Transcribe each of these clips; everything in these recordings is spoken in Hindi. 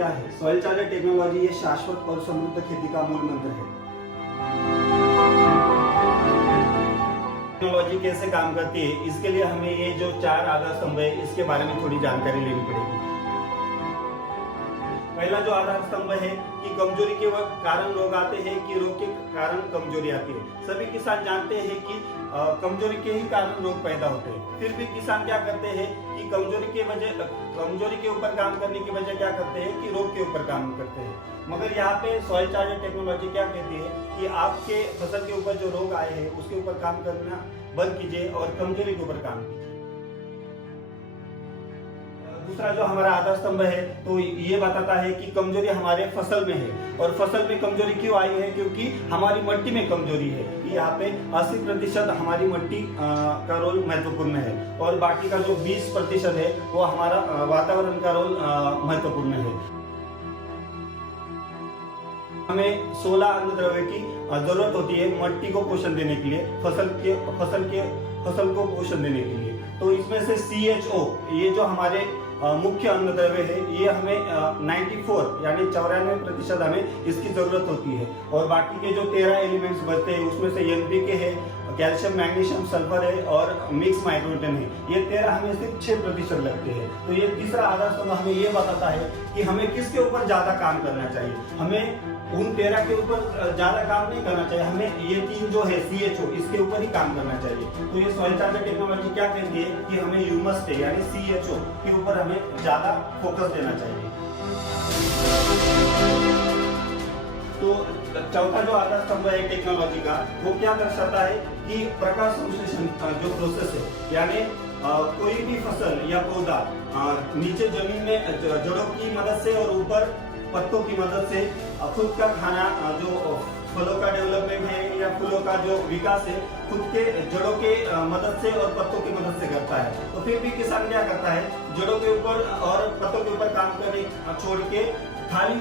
क्या है? सॉइल चार्जर टेक्नोलॉजी ये शाश्वत और समृद्ध खेती का मूल मंत्र है। टेक्नोलॉजी कैसे काम करती है, इसके लिए हमें ये जो 4 आधार स्तंभ है इसके बारे में थोड़ी जानकारी लेनी पड़ेगी। पहला जो आधार स्तंभ है कि कमजोरी के कारण रोग आते हैं कि रोग के कारण कमजोरी आती है। सभी किसान जानते हैं कि कमजोरी के ही कारण रोग पैदा होते हैं, फिर भी किसान क्या करते हैं कि कमजोरी के ऊपर काम करने की वजह क्या करते हैं कि रोग के ऊपर काम करते हैं। मगर यहाँ पे सॉइल चार्जर टेक्नोलॉजी क्या कहती है कि आपके फसल के ऊपर जो रोग आए हैं उसके ऊपर काम करना बंद कीजिए और कमजोरी के ऊपर काम कीजिए। दूसरा जो हमारा आधार स्तंभ है तो ये बताता है कि कमजोरी हमारे फसल में है, और फसल में कमजोरी क्यों आई है, क्योंकि हमारी मिट्टी में कमजोरी है। यहाँ पे 80% हमारी मिट्टी का रोल महत्वपूर्ण है, और बाकी का जो 20% है वो हमारा वातावरण का रोल महत्वपूर्ण है। हमें 16 अन्नद्रव्य की जरूरत होती है मिट्टी को पोषण देने के लिए, फसल को पोषण देने के लिए। तो इसमें से CHO ये जो हमारे मुख्य अन्नद्रव्य है ये हमें 94 यानी 94% हमें इसकी जरूरत होती है, और बाकी के जो 13 एलिमेंट्स बचते हैं उसमें से NPK है, कैल्शियम, मैग्नीशियम, सल्फर है और मिक्स माइक्रोन्यूट्रिएंट है। ये 13 हमें सिर्फ 6% लगते हैं। तो ये तीसरा आधार स्तंभ हमें ये बताता है कि हमें किसके ऊपर ज्यादा काम करना चाहिए। हमें उन 13 के ऊपर ज्यादा काम नहीं करना चाहिए, हमें ये 3 जो है CHO इसके ऊपर ही काम करना चाहिए। तो ये सॉइल चार्जर टेक्नोलॉजी क्या कहती है कि हमें ह्यूमस पे यानी CHO के ऊपर हमें ज्यादा फोकस देना चाहिए। तो चौथा जो आधार स्तंभ है टेक्नोलॉजी का वो क्या दर्शाता है कि प्रकाश संश्लेषण जो प्रोसेस है, यानी कोई भी फसल या पौधा नीचे जमीन में जड़ों की मदद से और ऊपर पत्तों की मदद से खुद का खाना, जो फलों का डेवलपमेंट है या फूलों का जो विकास है, खुद के जड़ों के मदद से और पत्तों की मदद से करता है। तो फिर भी किसान क्या करता है, जड़ों के ऊपर और पत्तों के ऊपर काम करने छोड़ के खाली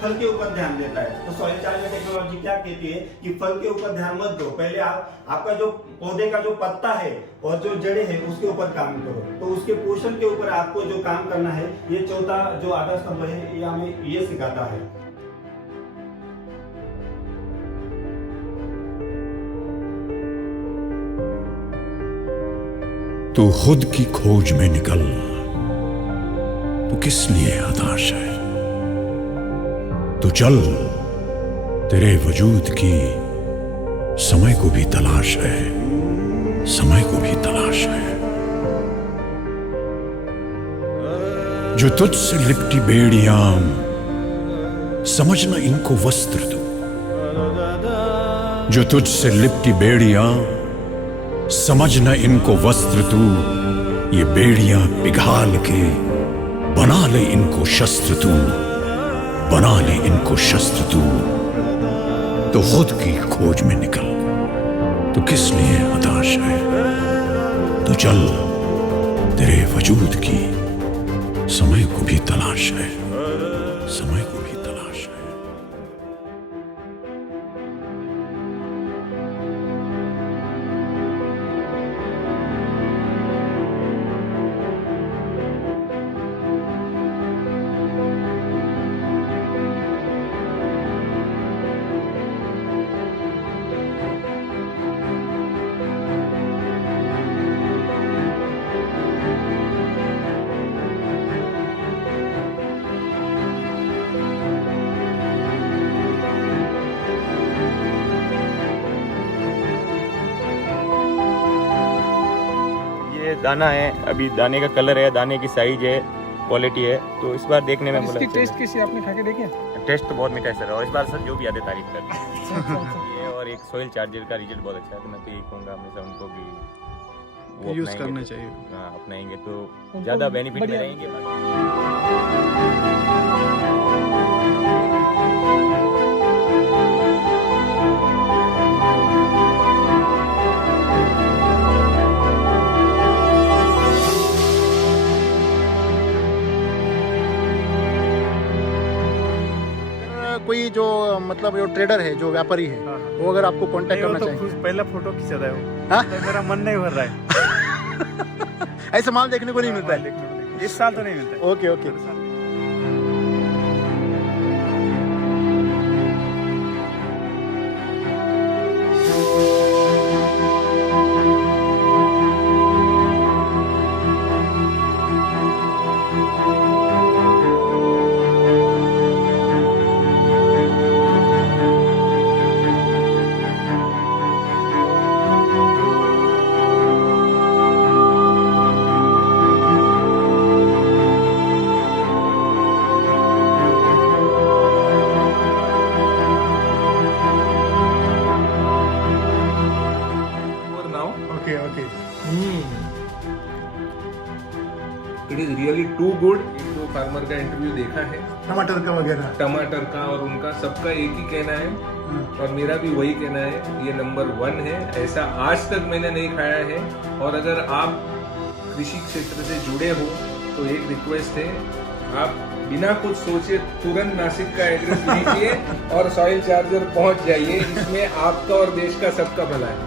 फल के ऊपर ध्यान देता है। तो सॉइल चार्जर टेक्नोलॉजी क्या कहती है कि फल के ऊपर ध्यान मत दो, पहले आपका जो पौधे का जो पत्ता है और जो जड़ें हैं उसके ऊपर काम करो। तो उसके पोषण के ऊपर आपको जो काम करना है, ये चौथा जो आधार स्तंभ है ये हमें ये सिखाता है। तू खुद की खोज में निकल, तू किस लिए हताश है? तो चल, तेरे वजूद की समय को भी तलाश है, समय को भी तलाश है। जो तुझसे लिपटी बेड़ियां, समझना इनको वस्त्र तू। जो तुझसे लिपटी बेड़ियां, समझना इनको वस्त्र तू। ये बेड़ियां पिघाल के बना ले इनको शस्त्र तू, बना ले इनको शस्त्र तू। तो खुद की खोज में निकल, तो किस लिए हताश है? तो चल, तेरे वजूद की समय को भी तलाश है, समय को भी तलाश है। दाना है, अभी दाने का कलर है, दाने की साइज है, क्वालिटी है। तो इस बार देखने में इसकी टेस्ट कैसी आपने खा के देखे? टेस्ट तो बहुत मीठा है सर, और इस बार सर जो भी आते तारीफ कर ये और एक सॉइल चार्जर का रिजल्ट बहुत अच्छा है। तो मैं तो यही कहूँगा हमेशा उनको कि वो यूज करना चाहिए। हाँ, अपनाएंगे तो ज़्यादा बेनिफिट में रहेंगे। कोई जो मतलब जो ट्रेडर है, जो व्यापारी है, वो अगर आपको कांटेक्ट करना चाहिए, पहला फोटो खींचा था वो। हाँ? तो मेरा मन नहीं भर रहा है। ऐसा माल देखने को नहीं मिलता है। इस साल तो नहीं मिलता है। Okay okay. It is really too good. एक दो फार्मर का इंटरव्यू देखा है, टमाटर का वगैरह। टमाटर का, और उनका सबका एक ही कहना है और मेरा भी वही कहना है, ये नंबर 1 है। ऐसा आज तक मैंने नहीं खाया है। और अगर आप कृषि क्षेत्र से जुड़े हो तो एक रिक्वेस्ट है, आप बिना कुछ सोचे तुरंत नासिक का एड्रेस लीजिए और सॉइल चार्जर पहुंच जाइए। इसमें आपका और देश का सबका भला है।